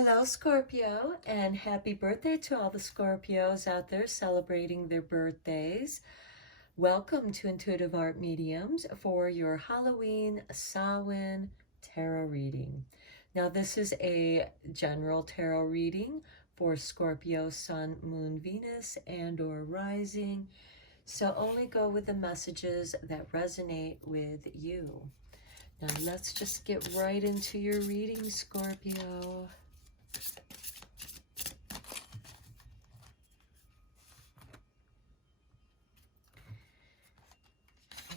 Hello, Scorpio, and happy birthday to all the Scorpios out there celebrating their birthdays. Welcome to Intuitive Art Mediums for your Halloween Samhain tarot reading. Now, this is a general tarot reading for Scorpio, Sun, Moon, Venus, and or Rising. So only go with the messages that resonate with you. Now, let's just get right into your reading, Scorpio.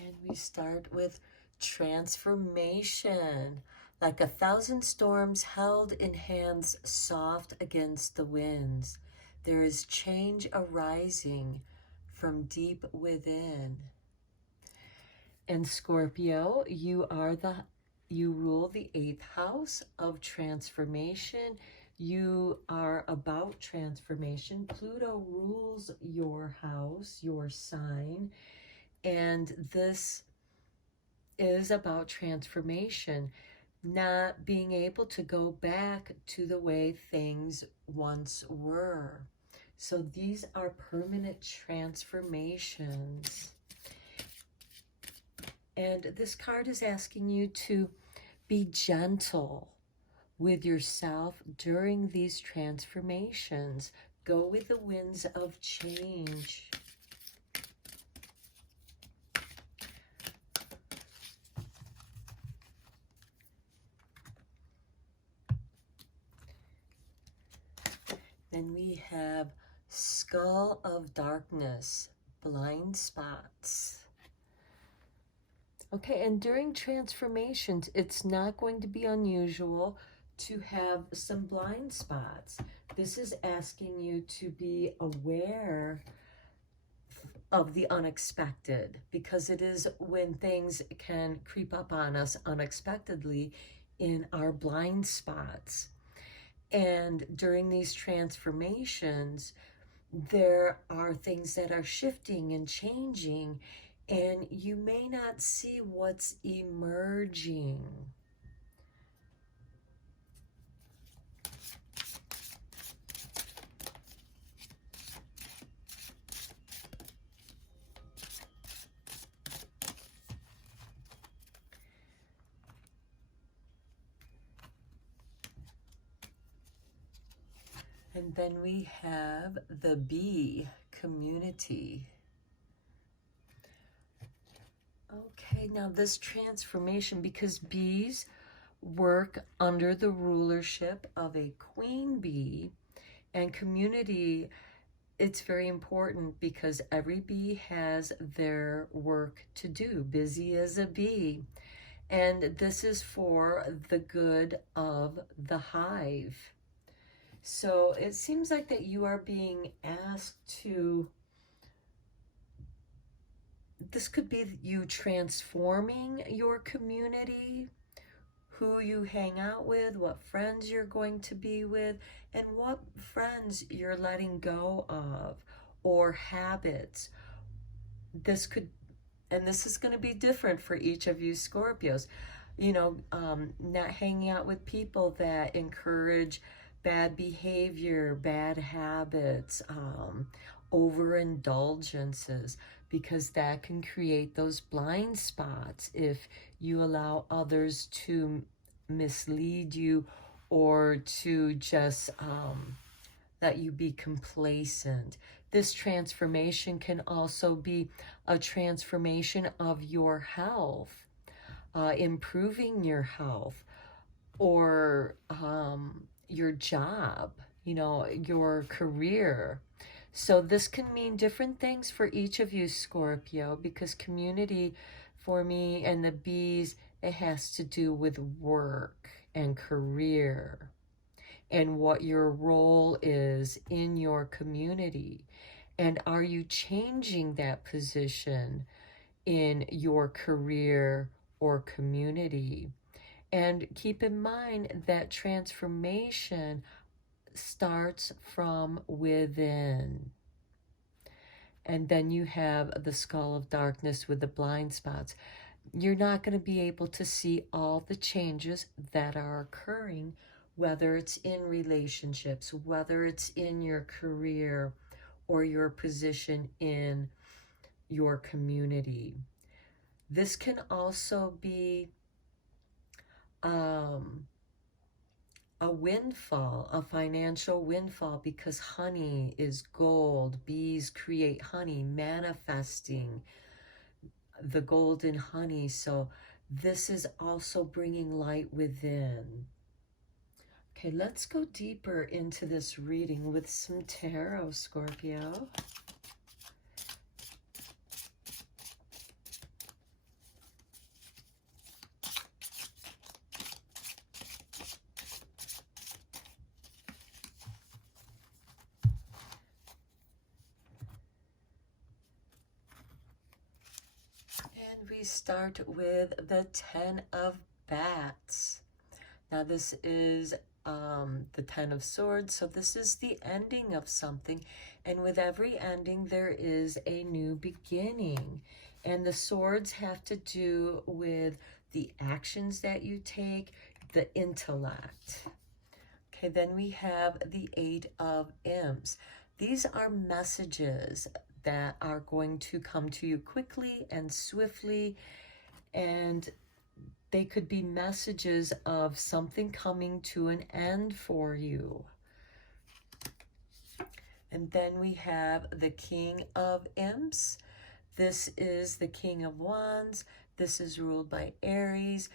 And we start with transformation. Like 1,000 storms held in hands soft against the winds, there is change arising from deep within. And Scorpio, you rule the 8th house of transformation. You are about transformation. Pluto rules your house, your sign. And this is about transformation, not being able to go back to the way things once were. So these are permanent transformations. And this card is asking you to be gentle with yourself during these transformations. Go with the winds of change. Then we have Skull of Darkness, blind spots. Okay, and during transformations, it's not going to be unusual to have some blind spots. This is asking you to be aware of the unexpected, because it is when things can creep up on us unexpectedly in our blind spots. And during these transformations, there are things that are shifting and changing, and you may not see what's emerging. And then we have the bee community. Okay, now this transformation, because bees work under the rulership of a queen bee, and community, it's very important because every bee has their work to do. Busy as a bee. And this is for the good of the hive. So it seems like that you are being asked to, this could be you transforming your community, who you hang out with, what friends you're going to be with, and what friends you're letting go of, or habits. This could, and this is going to be different for each of you Scorpios. You know, not hanging out with people that encourage bad behavior, bad habits, overindulgences, because that can create those blind spots if you allow others to mislead you, or to just let you be complacent. This transformation can also be a transformation of your health, improving your health, or your job, you know, your career. So this can mean different things for each of you Scorpio, because community for me and the bees, it has to do with work and career and what your role is in your community. And are you changing that position in your career or community? And keep in mind that transformation starts from within. And then you have the Skull of Darkness with the blind spots. You're not going to be able to see all the changes that are occurring whether it's in relationships, whether it's in your career or your position in your community. This can also be a windfall, a financial windfall, because honey is gold. Bees create honey, manifesting the golden honey. So this is also bringing light within. Okay, let's go deeper into this reading with some tarot, Scorpio. And we start with the 10 of Bats. Now this is the 10 of Swords, so this is the ending of something. And with every ending, there is a new beginning. And the swords have to do with the actions that you take, the intellect. Okay, then we have the 8 of Imps. These are messages that are going to come to you quickly and swiftly, and they could be messages of something coming to an end for you. And then we have the King of Imps. This is the King of Wands. This is ruled by Aries.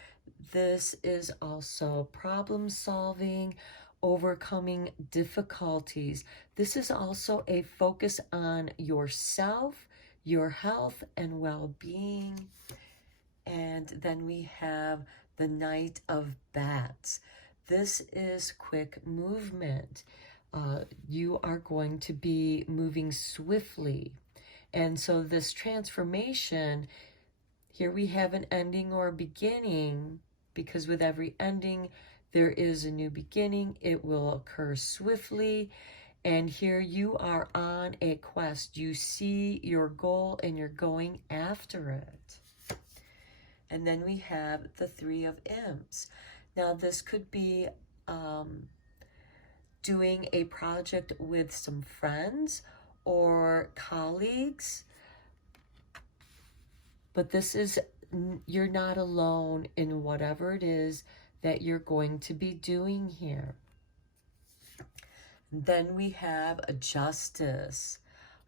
This is also problem solving, overcoming difficulties. This is also a focus on yourself, your health and well-being. And then we have the Knight of Bats. This is quick movement. You are going to be moving swiftly. And so this transformation, here we have an ending or a beginning, because with every ending, there is a new beginning. It will occur swiftly. And here you are on a quest. You see your goal and you're going after it. And then we have the 3 of Imps. Now this could be doing a project with some friends or colleagues. But this is, you're not alone in whatever it is that you're going to be doing here. Then we have a Justice.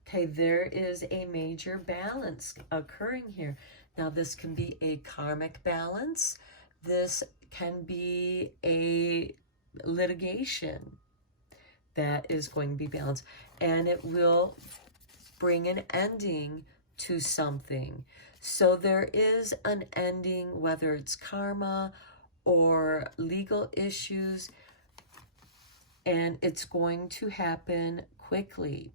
Okay, there is a major balance occurring here. Now, this can be a karmic balance. This can be a litigation that is going to be balanced. And it will bring an ending to something. So there is an ending, whether it's karma or legal issues, and it's going to happen quickly.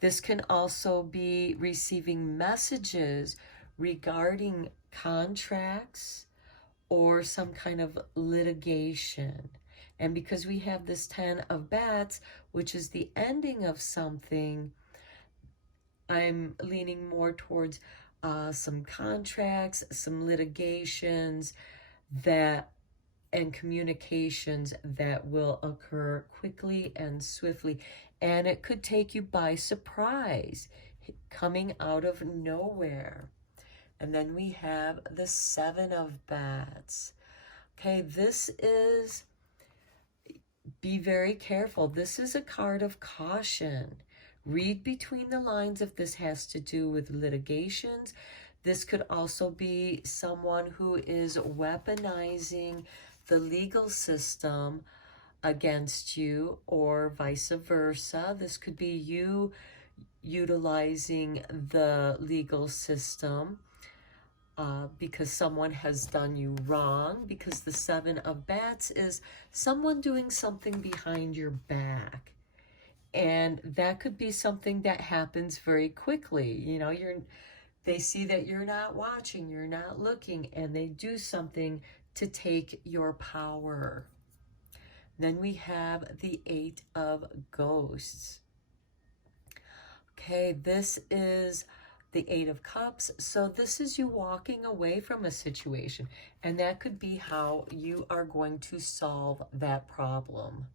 This can also be receiving messages regarding contracts or some kind of litigation. And because we have this 10 of Bats, which is the ending of something, I'm leaning more towards some contracts, some litigations and communications that will occur quickly and swiftly. And it could take you by surprise, coming out of nowhere. And then we have the 7 of Bats. Okay, this is, be very careful. This is a card of caution. Read between the lines if this has to do with litigations. This could also be someone who is weaponizing the legal system against you, or vice versa. This could be you utilizing the legal system because someone has done you wrong, because the 7 of Bats is someone doing something behind your back. And that could be something that happens very quickly. You know, they see that you're not watching, you're not looking, and they do something to take your power. Then we have the 8 of Ghosts. Okay, this is the Eight of Cups. So this is you walking away from a situation, and that could be how you are going to solve that problem.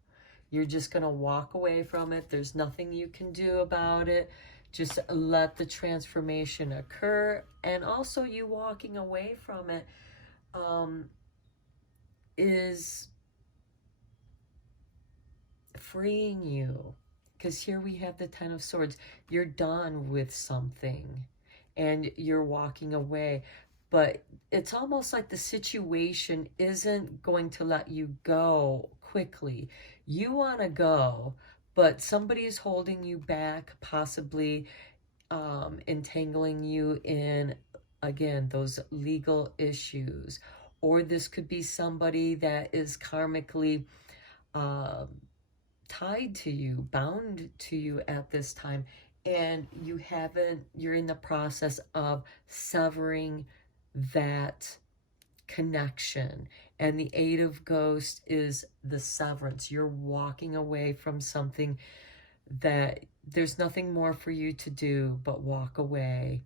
You're just going to walk away from it. There's nothing you can do about it. Just let the transformation occur. And also you walking away from it is freeing you. Because here we have the Ten of Swords. You're done with something and you're walking away. But it's almost like the situation isn't going to let you go quickly. You want to go, but somebody is holding you back, possibly entangling you in, again, those legal issues. Or this could be somebody that is karmically tied to you, bound to you at this time, and you're in the process of severing that connection. And the Eight of Ghosts is the severance. You're walking away from something that there's nothing more for you to do but walk away.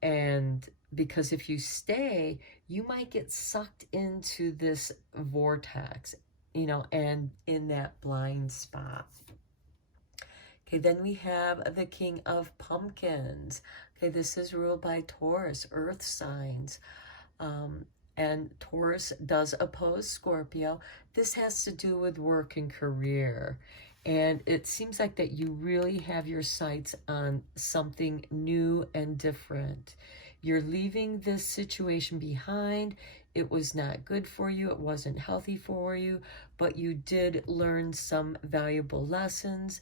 And because if you stay, you might get sucked into this vortex, you know, and in that blind spot. Okay, then we have the King of Pumpkins. Okay, this is ruled by Taurus, earth signs. And Taurus does oppose Scorpio. This has to do with work and career. And it seems like that you really have your sights on something new and different. You're leaving this situation behind. It was not good for you. It wasn't healthy for you, but you did learn some valuable lessons.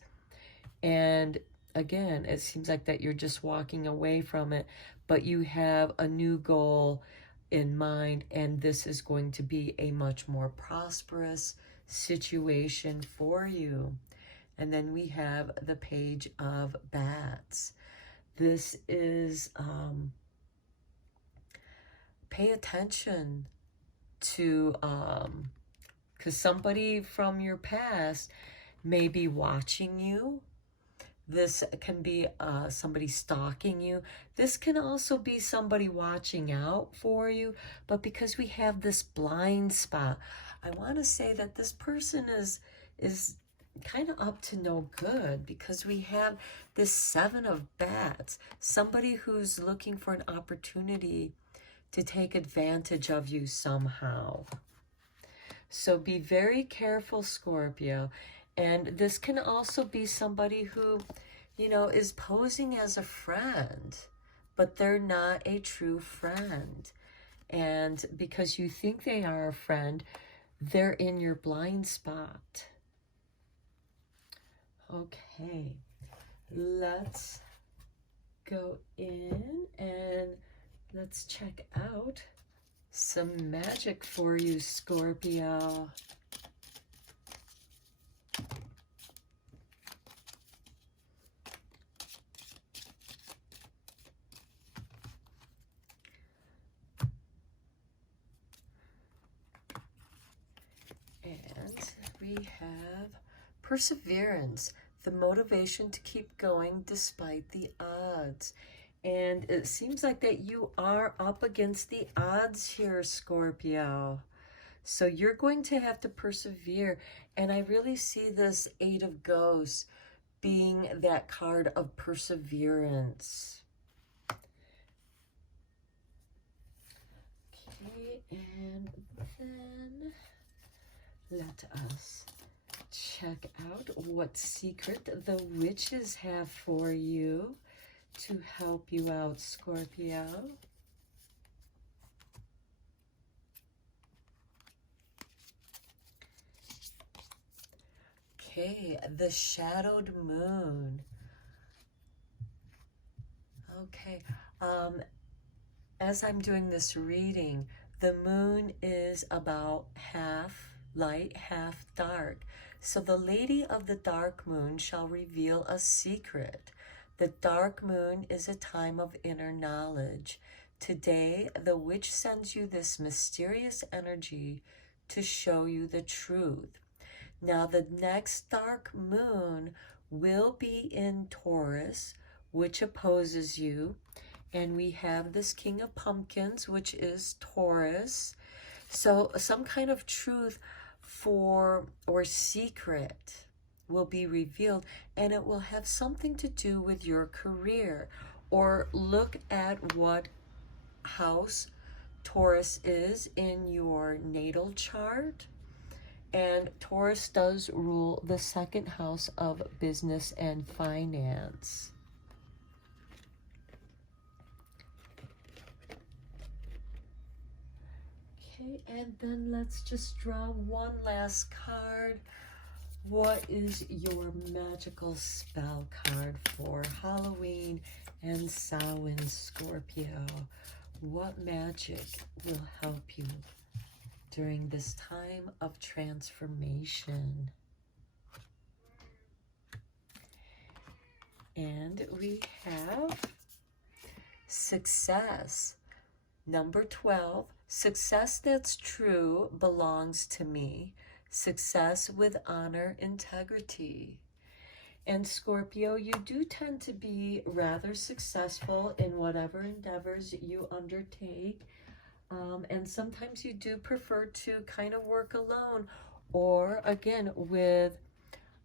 And again, it seems like that you're just walking away from it, but you have a new goal in mind, and this is going to be a much more prosperous situation for you. And then we have the Page of Bats. This is pay attention to because somebody from your past may be watching you. This can be somebody stalking you. This can also be somebody watching out for you. But because we have this blind spot, I want to say that this person is kind of up to no good, because we have this Seven of Bats. Somebody who's looking for an opportunity to take advantage of you somehow. So be very careful, Scorpio. And this can also be somebody who, you know, is posing as a friend, but they're not a true friend. And because you think they are a friend, they're in your blind spot. Okay, let's go in and let's check out some magic for you, Scorpio. And we have perseverance, the motivation to keep going despite the odds. And it seems like that you are up against the odds here, Scorpio. So you're going to have to persevere. And I really see this Eight of Ghosts being that card of perseverance. Okay, and then let us check out what secret the witches have for you to help you out, Scorpio. Okay, the shadowed moon. Okay, as I'm doing this reading, the moon is about half light, half dark. So the lady of the dark moon shall reveal a secret. The dark moon is a time of inner knowledge. Today, the witch sends you this mysterious energy to show you the truth. Now, the next dark moon will be in Taurus, which opposes you. And we have this King of Pumpkins, which is Taurus. So some kind of truth or secret will be revealed, and it will have something to do with your career. Or look at what house Taurus is in your natal chart. And Taurus does rule the second house of business and finance. Okay, and then let's just draw one last card. What is your magical spell card for Halloween and Samhain, Scorpio? What magic will help you during this time of transformation? And we have success. Number 12, success that's true belongs to me. Success with honor, integrity. And Scorpio, you do tend to be rather successful in whatever endeavors you undertake. And sometimes you do prefer to kind of work alone, or again with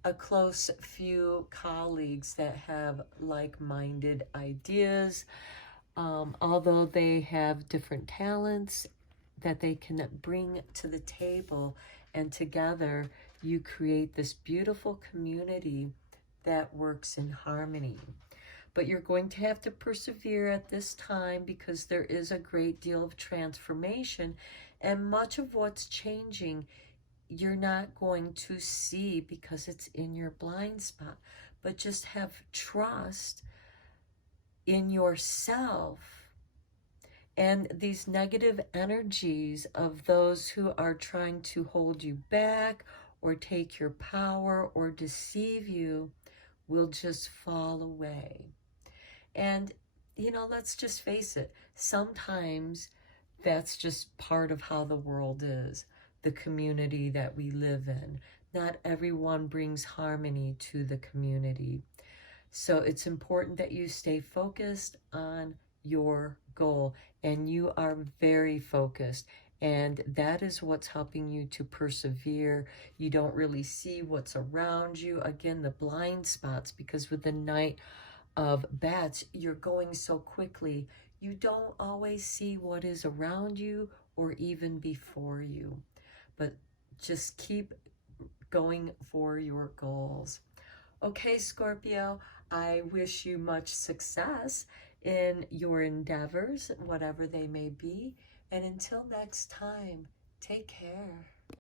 a close few colleagues that have like-minded ideas, although they have different talents that they can bring to the table, and together you create this beautiful community that works in harmony. But you're going to have to persevere at this time because there is a great deal of transformation, and much of what's changing you're not going to see because it's in your blind spot. But just have trust in yourself, and these negative energies of those who are trying to hold you back or take your power or deceive you will just fall away. And, you know, let's just face it, sometimes that's just part of how the world is, the community that we live in. Not everyone brings harmony to the community. So it's important that you stay focused on your goal, and you are very focused. And that is what's helping you to persevere. You don't really see what's around you. Again, the blind spots, because with the Knight of Bats, you're going so quickly, you don't always see what is around you or even before you. But just keep going for your goals. Okay, Scorpio, I wish you much success in your endeavors, whatever they may be. And until next time, take care.